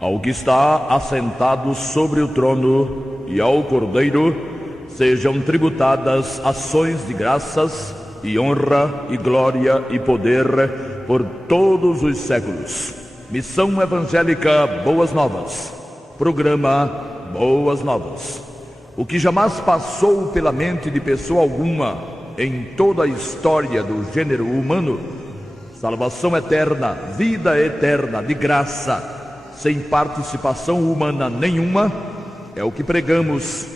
Ao que está assentado sobre o trono e ao Cordeiro sejam tributadas ações de graças e honra e glória e poder por todos os séculos. Missão Evangélica Boas Novas. Programa Boas Novas. O que jamais passou pela mente de pessoa alguma em toda a história do gênero humano, salvação eterna, vida eterna de graça, sem participação humana nenhuma, é o que pregamos,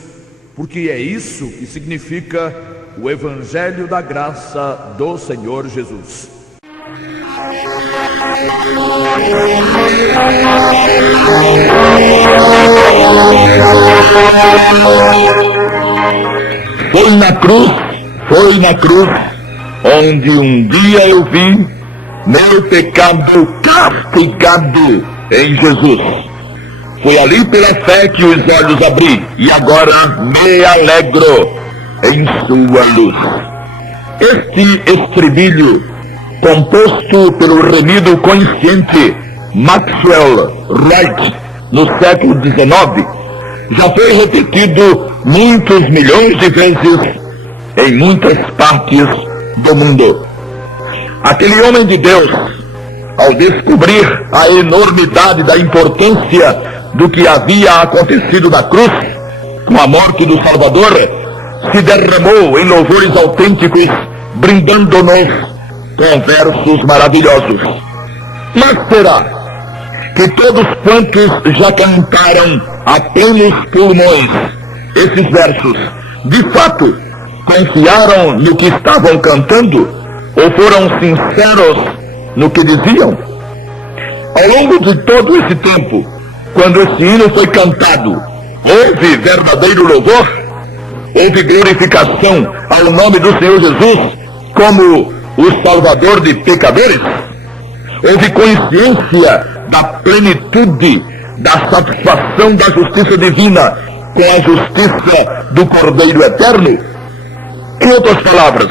porque é isso que significa o Evangelho da Graça do Senhor Jesus. Foi na cruz, onde um dia eu vi meu pecado castigado em Jesus. Foi ali pela fé que os olhos abri, e agora me alegro em sua luz. Este estribilho, composto pelo remido consciente Maxwell Wright no século XIX, já foi repetido muitos milhões de vezes em muitas partes do mundo. Aquele homem de Deus, ao descobrir a enormidade da importância do que havia acontecido na cruz, com a morte do Salvador, se derramou em louvores autênticos, brindando-nos com versos maravilhosos. Mas será que todos quantos já cantaram a plenos pulmões esses versos, de fato, confiaram no que estavam cantando, ou foram sinceros no que diziam? Ao longo de todo esse tempo, quando esse hino foi cantado, houve verdadeiro louvor? Houve glorificação ao nome do Senhor Jesus como o Salvador de pecadores? Houve consciência da plenitude, da satisfação da justiça divina com a justiça do Cordeiro Eterno? Em outras palavras,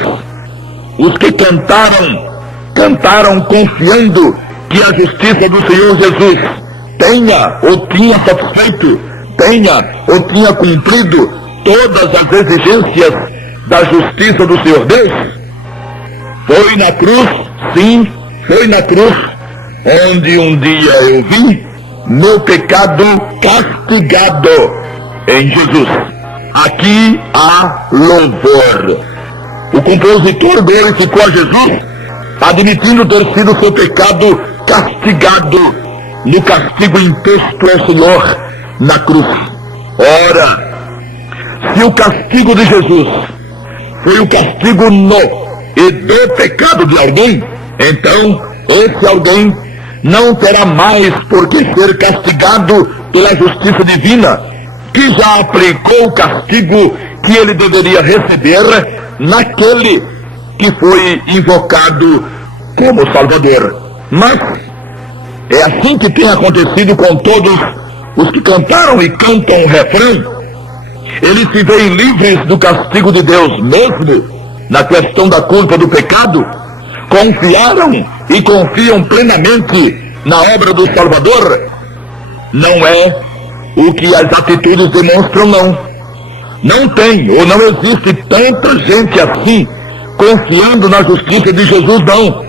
os que cantaram confiando que a justiça do Senhor Jesus tenha ou tinha satisfeito, tenha ou tinha cumprido todas as exigências da justiça do Senhor Deus. Foi na cruz, sim, foi na cruz, onde um dia eu vi meu pecado castigado em Jesus. Aqui há louvor. O compositor glorificou a Jesus, admitindo ter sido seu pecado castigado no castigo imposto ao Senhor na cruz. Ora, se o castigo de Jesus foi o castigo no e do pecado de alguém, então esse alguém não terá mais por que ser castigado pela justiça divina, que já aplicou o castigo que ele deveria receber naquele que foi invocado como Salvador. Mas é assim que tem acontecido com todos os que cantaram e cantam o refrão. Eles se veem livres do castigo de Deus mesmo na questão da culpa do pecado, confiaram e confiam plenamente na obra do Salvador. Não é o que as atitudes demonstram, não. Não tem ou não existe tanta gente assim confiando na justiça de Jesus, não.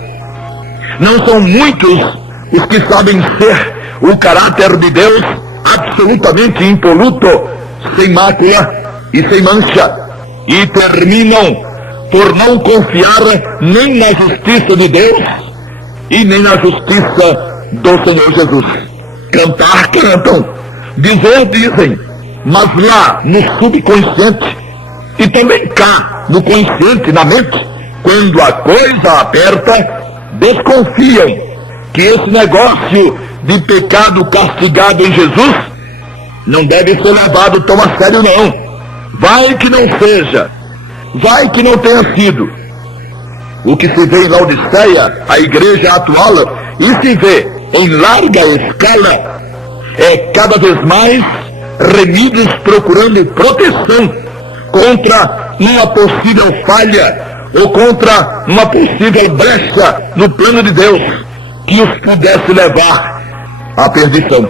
Não são muitos os que sabem ser o caráter de Deus absolutamente impoluto, sem mácula e sem mancha, e terminam por não confiar nem na justiça de Deus e nem na justiça do Senhor Jesus. Cantar, cantam. Dizer, dizem. Mas lá no subconsciente e também cá no consciente, na mente, quando a coisa aperta, desconfiam que esse negócio de pecado castigado em Jesus não deve ser levado tão a sério, não. Vai que não seja, vai que não tenha sido. O que se vê em Laodiceia, a igreja atual, e se vê em larga escala, é cada vez mais remidos procurando proteção contra uma possível falha ou contra uma possível brecha no plano de Deus que os pudesse levar à perdição.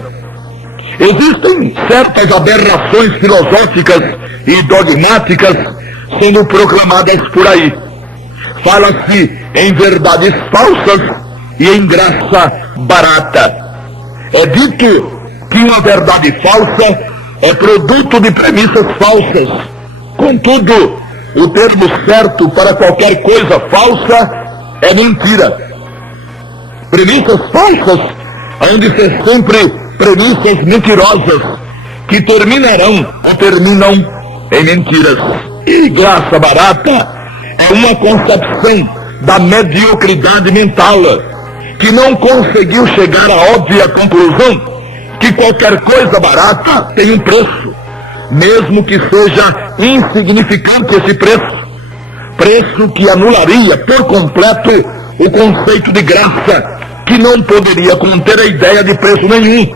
Existem certas aberrações filosóficas e dogmáticas sendo proclamadas por aí. Fala-se em verdades falsas e em graça barata. É dito que uma verdade falsa é produto de premissas falsas. Contudo, o termo certo para qualquer coisa falsa é mentira. Premissas falsas hão de ser sempre premissas mentirosas, que terminam em mentiras. E graça barata é uma concepção da mediocridade mental, que não conseguiu chegar à óbvia conclusão que qualquer coisa barata tem um preço, mesmo que seja insignificante esse preço que anularia por completo o conceito de graça, que não poderia conter a ideia de preço nenhum,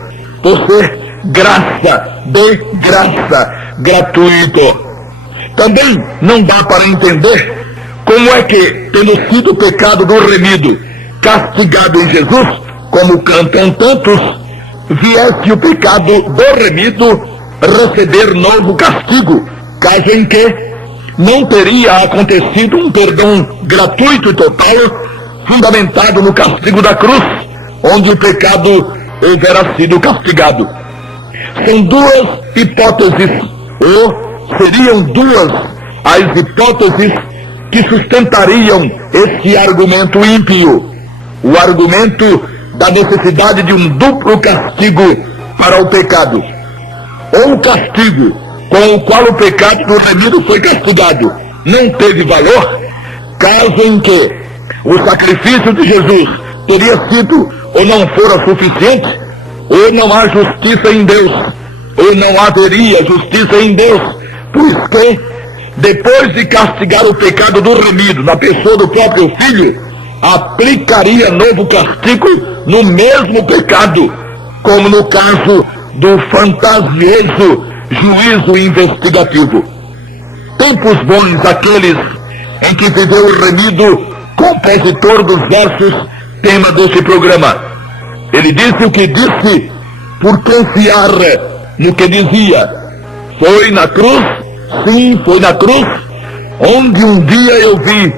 por ser graça, de graça, gratuito. Também não dá para entender como é que, tendo sido o pecado do remido castigado em Jesus, como cantam tantos, viesse o pecado do remido receber novo castigo, caso em que não teria acontecido um perdão gratuito e total, fundamentado no castigo da cruz, onde o pecado houvera sido castigado. São duas hipóteses, ou seriam duas as hipóteses que sustentariam esse argumento ímpio. O argumento da necessidade de um duplo castigo para o pecado. Ou o castigo com o qual o pecado do remido foi castigado não teve valor, caso em que o sacrifício de Jesus teria sido ou não fora suficiente, ou não há justiça em Deus, ou não haveria justiça em Deus, pois que, depois de castigar o pecado do remido na pessoa do próprio Filho, aplicaria novo castigo no mesmo pecado, como no caso do fantasioso juízo investigativo. Tempos bons aqueles em que viveu o remido, compositor dos versos, tema deste programa. Ele disse o que disse por confiar no que dizia. Foi na cruz, sim, foi na cruz, onde um dia eu vi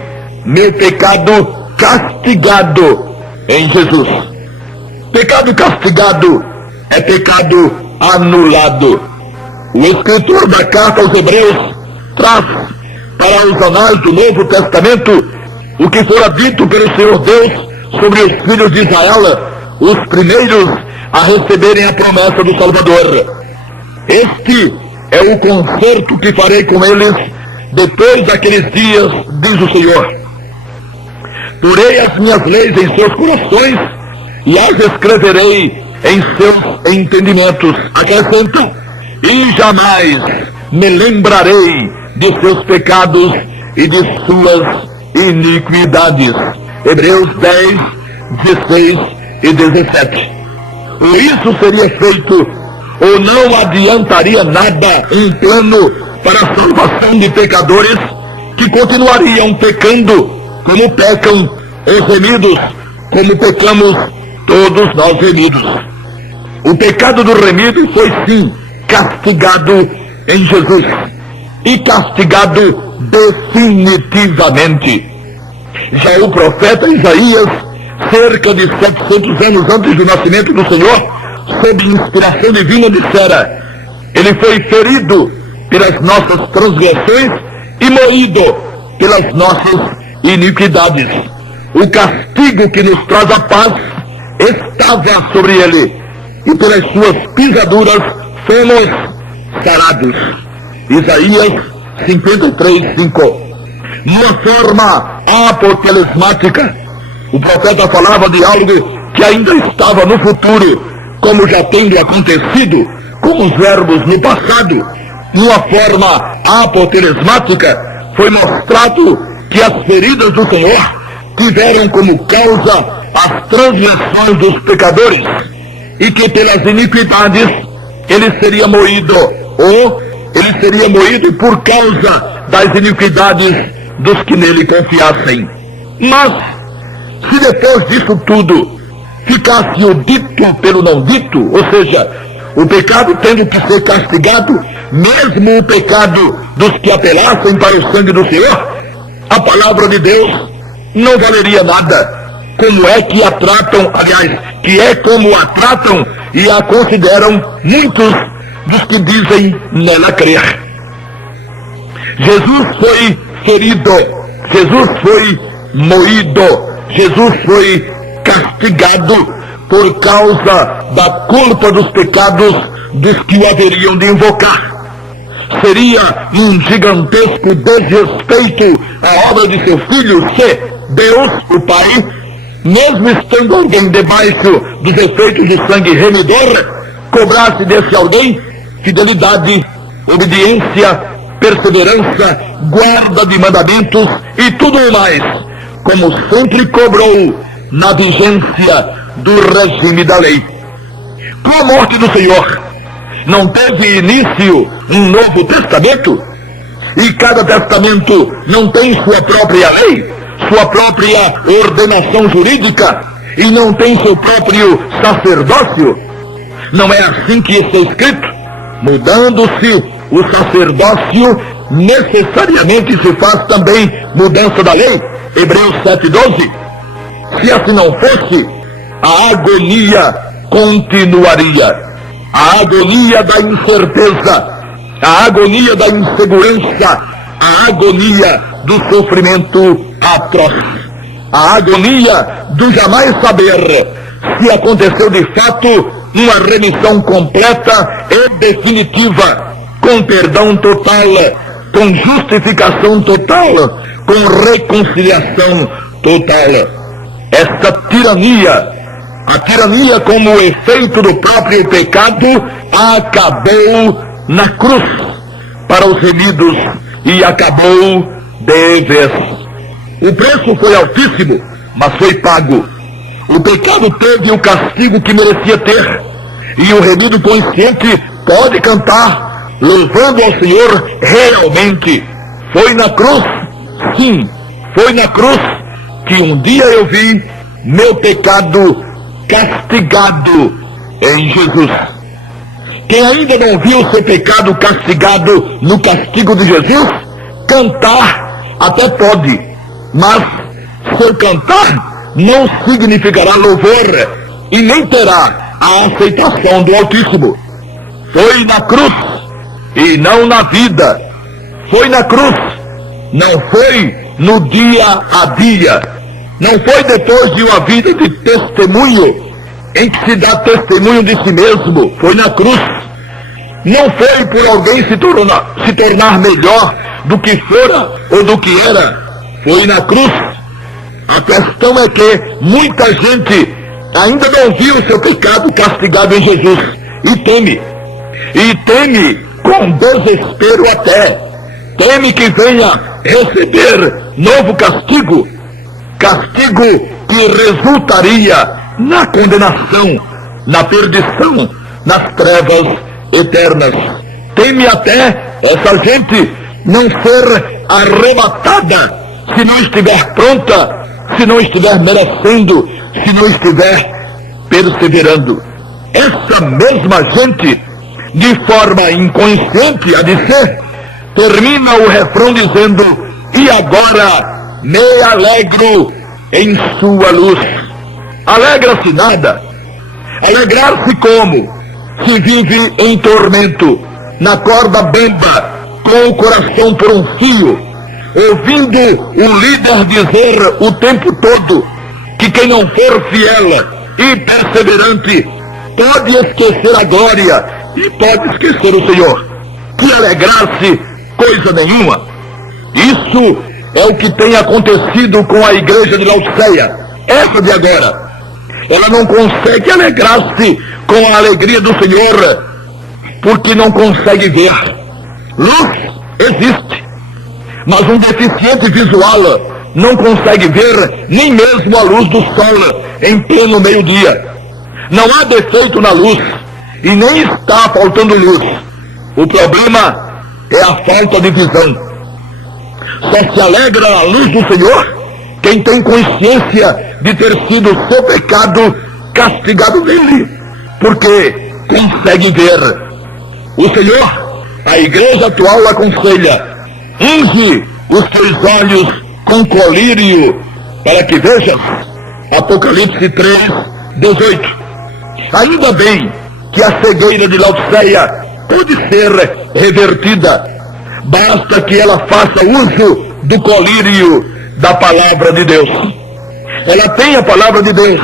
meu pecado castigado em Jesus. Pecado castigado é pecado anulado. O escritor da carta aos Hebreus traz para os anais do Novo Testamento o que fora dito pelo Senhor Deus sobre os filhos de Israel, os primeiros a receberem a promessa do Salvador. Este é o concerto que farei com eles depois daqueles dias, diz o Senhor. Porei as minhas leis em seus corações e as escreverei em seus entendimentos. Acrescenta, e jamais me lembrarei de seus pecados e de suas iniquidades. Hebreus 10, 16 e 17. Ou isso seria feito, ou não adiantaria nada um plano para a salvação de pecadores que continuariam pecando, como pecam os remidos, como pecamos todos nós remidos. O pecado do remido foi sim castigado em Jesus, e castigado definitivamente. Já o profeta Isaías, cerca de 700 anos antes do nascimento do Senhor, sob inspiração divina, dissera: ele foi ferido pelas nossas transgressões e moído pelas nossas iniquidades. O castigo que nos traz a paz estava sobre ele, e pelas suas pisaduras fomos sarados. Isaías 53, 5. Numa forma apotelesmática, o profeta falava de algo que ainda estava no futuro, como já tendo acontecido com os verbos no passado. Numa forma apotelesmática, foi mostrado que as feridas do Senhor tiveram como causa as transgressões dos pecadores, e que pelas iniquidades ele seria moído, ou ele seria moído por causa das iniquidades dos que nele confiassem. Mas, se depois disso tudo ficasse o dito pelo não dito, ou seja, o pecado tendo que ser castigado, mesmo o pecado dos que apelassem para o sangue do Senhor, a palavra de Deus não valeria nada. Como é que a tratam, aliás, que é como a tratam e a consideram muitos dos que dizem nela crer. Jesus foi ferido, Jesus foi moído, Jesus foi castigado por causa da culpa dos pecados dos que o haveriam de invocar. Seria um gigantesco desrespeito à obra de seu Filho se Deus, o Pai, mesmo estando alguém debaixo dos efeitos do sangue remidor, cobrasse desse alguém fidelidade, obediência, perseverança, guarda de mandamentos e tudo o mais, como sempre cobrou na vigência do regime da lei. Com a morte do Senhor, não teve início um novo testamento? E cada testamento não tem sua própria lei, sua própria ordenação jurídica, e não tem seu próprio sacerdócio? Não é assim que está escrito? Mudando-se o sacerdócio, necessariamente se faz também mudança da lei. Hebreus 7:12. Se assim não fosse, a agonia continuaria. A agonia da incerteza, a agonia da insegurança, a agonia do sofrimento atroz, a agonia do jamais saber se aconteceu de fato uma remissão completa e definitiva, com perdão total, com justificação total, com reconciliação total. Esta tirania, a tirania como efeito do próprio pecado, acabou na cruz para os remidos e acabou de vez. O preço foi altíssimo, mas foi pago. O pecado teve o castigo que merecia ter, e o remido consciente pode cantar, louvando ao Senhor realmente. Foi na cruz, sim, foi na cruz que um dia eu vi meu pecado castigado em Jesus. Quem ainda não viu seu pecado castigado no castigo de Jesus, cantar até pode, mas seu cantar não significará louvor e nem terá a aceitação do Altíssimo. Foi na cruz e não na vida. Foi na cruz, não foi no dia a dia. Não foi depois de uma vida de testemunho, em que se dá testemunho de si mesmo. Foi na cruz. Não foi por alguém se tornar melhor do que fora ou do que era. Foi na cruz. A questão é que muita gente ainda não viu seu pecado castigado em Jesus. E teme. E teme com desespero até. Teme que venha receber novo castigo. Castigo que resultaria na condenação, na perdição, nas trevas eternas. Teme até essa gente não ser arrebatada se não estiver pronta, se não estiver merecendo, se não estiver perseverando. Essa mesma gente, de forma inconsciente a dizer, termina o refrão dizendo: e agora me alegro em sua luz. Alegra-se nada. Alegrar-se como? Se vive em tormento, na corda bamba, com o coração por um fio, ouvindo o líder dizer o tempo todo que quem não for fiel e perseverante pode esquecer a glória e pode esquecer o Senhor. Que alegrar-se coisa nenhuma. Isso é o que tem acontecido com a igreja de Laodiceia, essa de agora. Ela não consegue alegrar-se com a alegria do Senhor, porque não consegue ver. Luz existe, mas um deficiente visual não consegue ver nem mesmo a luz do sol em pleno meio-dia. Não há defeito na luz, e nem está faltando luz. O problema é a falta de visão. Só se alegra a luz do Senhor quem tem consciência de ter sido seu pecado castigado nele. Porque consegue ver. O Senhor, a igreja atual aconselha: unge os teus olhos com colírio para que vejas. Apocalipse 3, 18. Ainda bem que a cegueira de Laodiceia pode ser revertida. Basta que ela faça uso do colírio da palavra de Deus. Ela tem a palavra de Deus,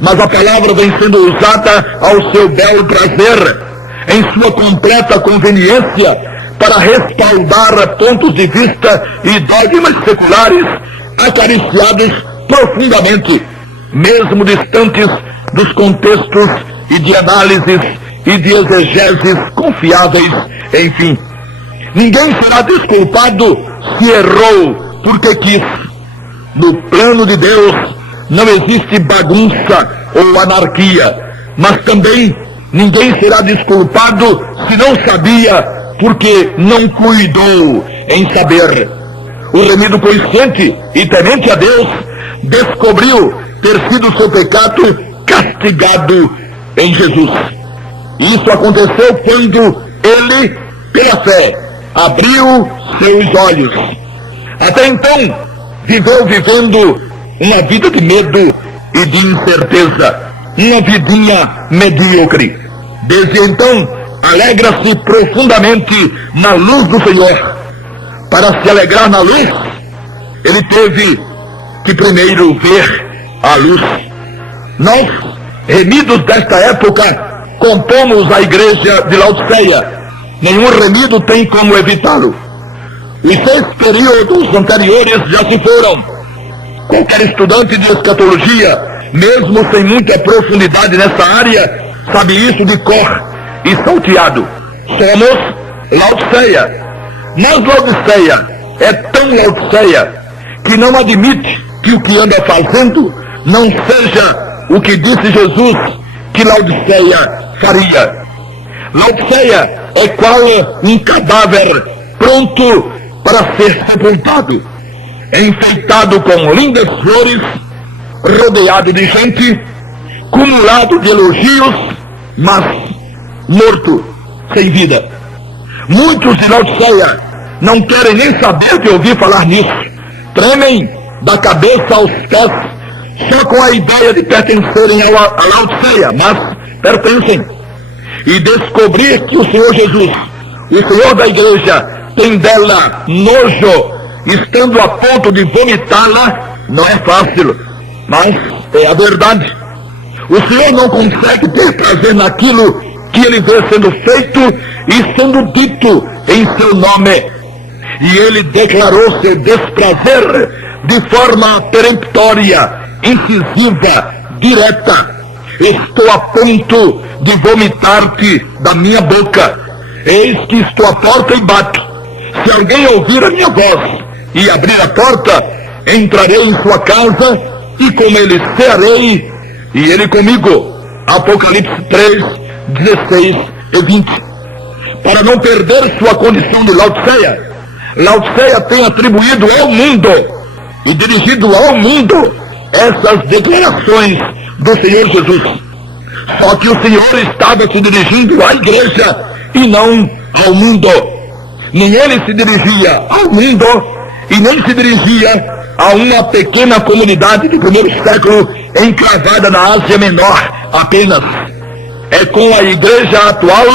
mas a palavra vem sendo usada ao seu belo prazer, em sua completa conveniência, para respaldar pontos de vista e dogmas seculares acariciados profundamente, mesmo distantes dos contextos e de análises e de exegeses confiáveis. Enfim, ninguém será desculpado se errou porque quis. No plano de Deus não existe bagunça ou anarquia, mas também ninguém será desculpado se não sabia porque não cuidou em saber. O remido consciente e temente a Deus descobriu ter sido seu pecado castigado em Jesus. Isso aconteceu quando ele, pela fé, abriu seus olhos. Até então, viveu vivendo uma vida de medo e de incerteza, uma vidinha medíocre. Desde então, alegra-se profundamente na luz do Senhor. Para se alegrar na luz, ele teve que primeiro ver a luz. Nós, remidos desta época, compomos a igreja de Laodiceia. Nenhum remido tem como evitá-lo. Os 6 períodos anteriores já se foram. Qualquer estudante de escatologia, mesmo sem muita profundidade nessa área, sabe isso de cor e salteado. Somos Laodiceia. Mas Laodiceia é tão Laodiceia que não admite que o que anda fazendo não seja o que disse Jesus que Laodiceia faria. Laodiceia é qual um cadáver pronto para ser sepultado, enfeitado com lindas flores, rodeado de gente, cumulado de elogios, mas morto, sem vida. Muitos de Laodiceia não querem nem saber de ouvir falar nisso. Tremem da cabeça aos pés só com a ideia de pertencerem a Laodiceia, mas pertencem. E descobrir que o Senhor Jesus, o Senhor da igreja, tem dela nojo, estando a ponto de vomitá-la, não é fácil, mas é a verdade. O Senhor não consegue ter prazer naquilo que ele vê sendo feito e sendo dito em seu nome. E ele declarou seu desprazer de forma peremptória, incisiva, direta. Estou a ponto de vomitar-te da minha boca. Eis que estou à porta e bato. Se alguém ouvir a minha voz e abrir a porta, entrarei em sua casa e com ele cearei e ele comigo. Apocalipse 3, 16 e 20. Para não perder sua condição de Laodiceia, Laodiceia tem atribuído ao mundo e dirigido ao mundo essas declarações do Senhor Jesus. Só que o Senhor estava se dirigindo à igreja e não ao mundo. Nem ele se dirigia ao mundo e nem se dirigia a uma pequena comunidade do primeiro século encravada na Ásia Menor apenas. É com a igreja atual,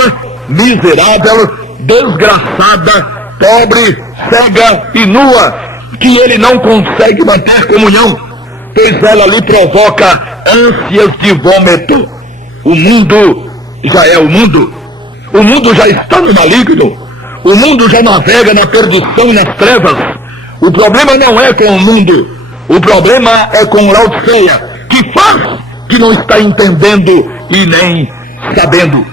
miserável, desgraçada, pobre, cega e nua, que ele não consegue manter comunhão, pois ela lhe provoca ânsias de vômito. O mundo já é o mundo. O mundo já está no maligno. O mundo já navega na perdição e nas trevas. O problema não é com o mundo. O problema é com Laodiceia, que faz que não está entendendo e nem sabendo.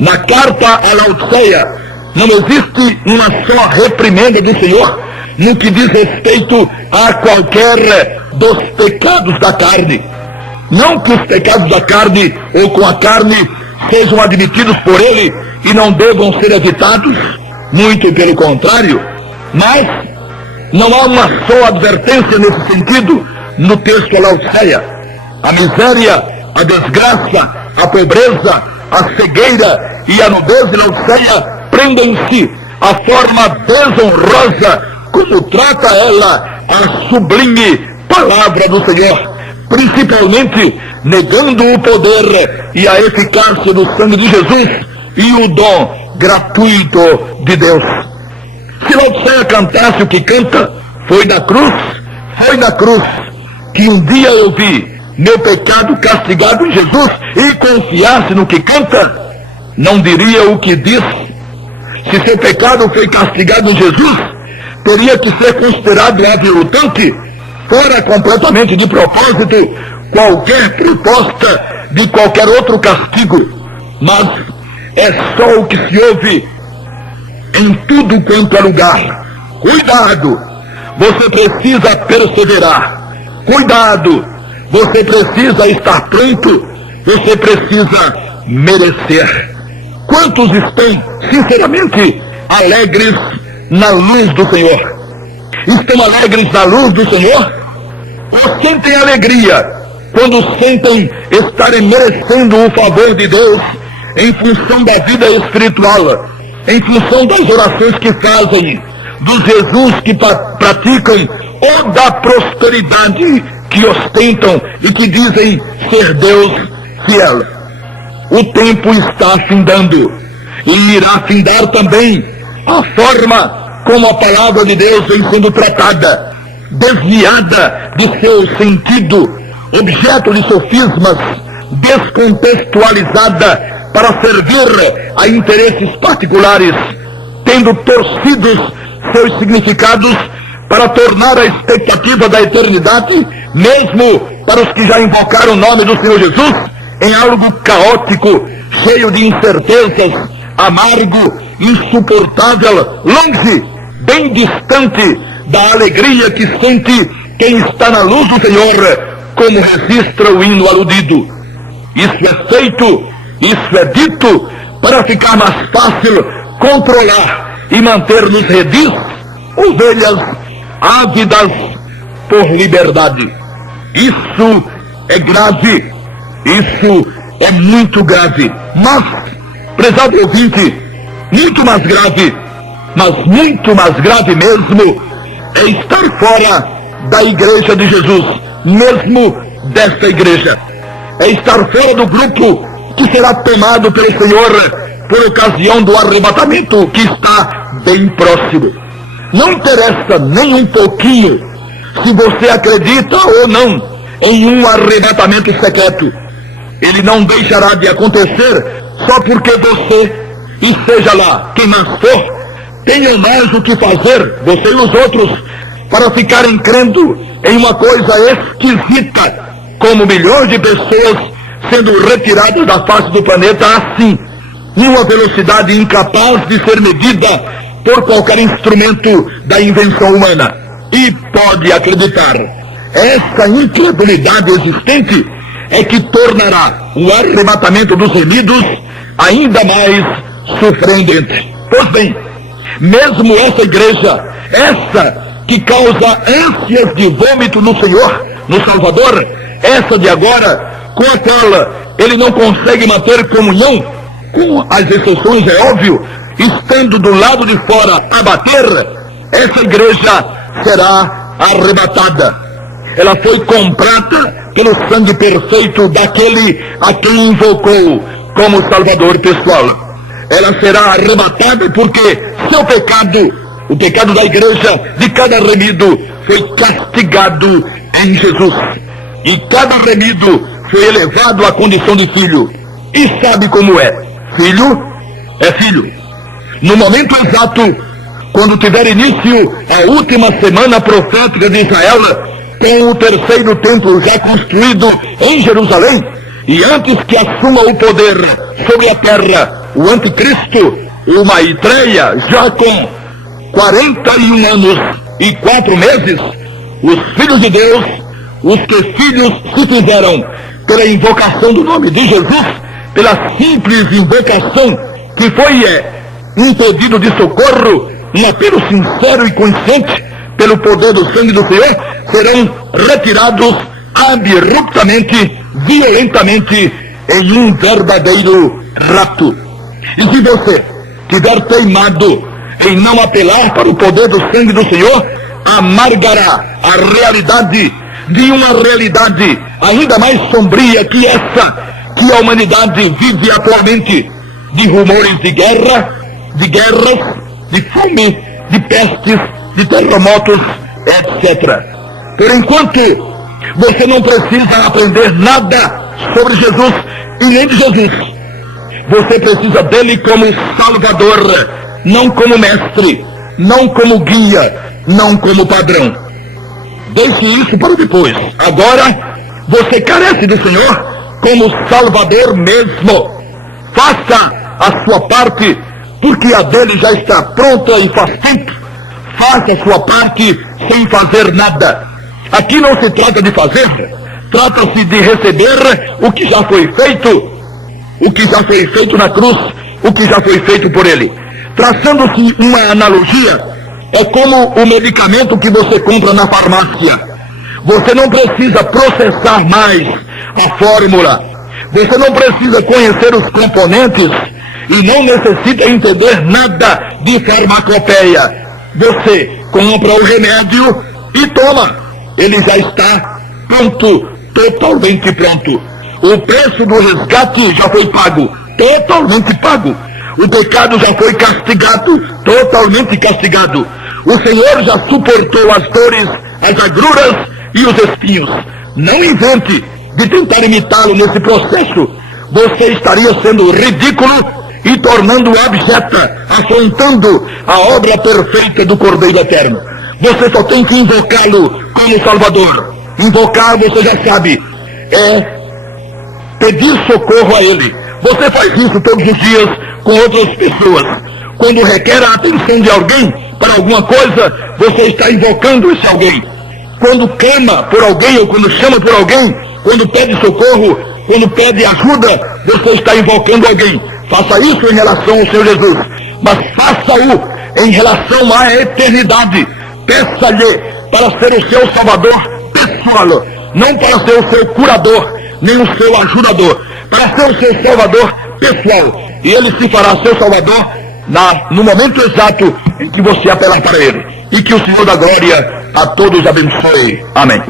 Na carta a Laodiceia não existe uma só reprimenda do Senhor no que diz respeito a qualquer dos pecados da carne. Não que os pecados da carne ou com a carne sejam admitidos por ele e não devam ser evitados, muito pelo contrário, mas não há uma só advertência nesse sentido no texto a Laodiceia. A miséria, a desgraça, a pobreza, a cegueira e a nudez de Laodiceia prendem-se à forma desonrosa como trata ela a sublime palavra do Senhor, principalmente negando o poder e a eficácia do sangue de Jesus e o dom gratuito de Deus. Se Laodiceia cantasse o que canta, foi na cruz que um dia eu vi meu pecado castigado em Jesus, e confiasse no que canta, não diria o que diz. Se seu pecado foi castigado em Jesus, teria que ser considerado aviltante, fora completamente de propósito qualquer proposta de qualquer outro castigo. Mas é só o que se ouve em tudo quanto é lugar. Cuidado, você precisa perseverar. Cuidado, você precisa estar pronto. Você precisa merecer. Quantos estão, sinceramente, alegres na luz do Senhor? Estão alegres na luz do Senhor? Ou sentem alegria quando sentem estarem merecendo o favor de Deus em função da vida espiritual, em função das orações que fazem, dos Jesus que praticam, ou da prosperidade que ostentam e que dizem ser Deus fiel? O tempo está findando, e irá findar também a forma como a palavra de Deus vem sendo tratada, desviada de seu sentido, objeto de sofismas, descontextualizada para servir a interesses particulares, tendo torcidos seus significados para tornar a expectativa da eternidade, mesmo para os que já invocaram o nome do Senhor Jesus, em algo caótico, cheio de incertezas, amargo, insuportável, longe, bem distante da alegria que sente quem está na luz do Senhor, como registra o hino aludido. Isso é feito, isso é dito, para ficar mais fácil controlar e manter nos redis ovelhas ávidas por liberdade. Isso é grave, isso é muito grave. Mas, prezado ouvinte, muito mais grave, mas muito mais grave mesmo, é estar fora da igreja de Jesus, mesmo desta igreja. É estar fora do grupo que será tomado pelo Senhor por ocasião do arrebatamento que está bem próximo. Não interessa nem um pouquinho se você acredita ou não em um arrebatamento secreto. Ele não deixará de acontecer só porque você, e seja lá quem mais for, tenham mais o que fazer, você e os outros, para ficarem crendo em uma coisa esquisita, como milhões de pessoas sendo retiradas da face do planeta assim, em uma velocidade incapaz de ser medida por qualquer instrumento da invenção humana. E pode acreditar, essa incredulidade existente é que tornará o arrebatamento dos remidos ainda mais surpreendente. Pois bem, mesmo essa igreja, essa que causa ânsias de vômito no Senhor, no Salvador, essa de agora, com a qual ele não consegue manter comunhão, com as exceções, é óbvio, estando do lado de fora a bater, essa igreja será arrebatada. Ela foi comprada pelo sangue perfeito daquele a quem invocou como Salvador pessoal. Ela será arrebatada porque seu pecado, o pecado da igreja, de cada remido, foi castigado em Jesus. E cada remido foi elevado à condição de filho. E sabe como é? Filho é filho. No momento exato, quando tiver início a última semana profética de Israel, com o terceiro templo já construído em Jerusalém, e antes que assuma o poder sobre a terra o anticristo, o Maitreya, já com 41 anos e 4 meses, os filhos de Deus, os que filhos se fizeram pela invocação do nome de Jesus, pela simples invocação que foi um pedido de socorro, um apelo sincero e consciente pelo poder do sangue do Senhor, serão retirados abruptamente, violentamente em um verdadeiro rapto. E se você tiver teimado em não apelar para o poder do sangue do Senhor, amargará a realidade de uma realidade ainda mais sombria que essa que a humanidade vive atualmente, de rumores de guerra, de guerras, de fome, de pestes, de terremotos, etc. Por enquanto, você não precisa aprender nada sobre Jesus e nem de Jesus. Você precisa dele como Salvador, não como mestre, não como guia, não como padrão. Deixe isso para depois. Agora, você carece do Senhor como Salvador mesmo. Faça a sua parte, porque a dele já está pronta e faz tempo. Faça a sua parte sem fazer nada. Aqui não se trata de fazer, trata-se de receber o que já foi feito. O que já foi feito na cruz, o que já foi feito por ele. Traçando-se uma analogia, é como o medicamento que você compra na farmácia. Você não precisa processar mais a fórmula. Você não precisa conhecer os componentes e não necessita entender nada de farmacopeia. Você compra o remédio e toma. Ele já está pronto, totalmente pronto. O preço do resgate já foi pago, totalmente pago. O pecado já foi castigado, totalmente castigado. O Senhor já suportou as dores, as agruras e os espinhos. Não invente de tentar imitá-lo nesse processo. Você estaria sendo ridículo e tornando abjeta, afrontando a obra perfeita do Cordeiro Eterno. Você só tem que invocá-lo como Salvador. Invocar, você já sabe, é pedir socorro a ele. Você faz isso todos os dias com outras pessoas. Quando requer a atenção de alguém para alguma coisa, você está invocando esse alguém. Quando clama por alguém ou quando chama por alguém, quando pede socorro, quando pede ajuda, você está invocando alguém. Faça isso em relação ao Senhor Jesus, mas faça-o em relação à eternidade. Peça-lhe para ser o seu Salvador pessoal, não para ser o seu curador, nem o seu ajudador, para ser o seu Salvador pessoal. E ele se fará seu Salvador no momento exato em que você apelar para ele. E que o Senhor da glória a todos abençoe. Amém.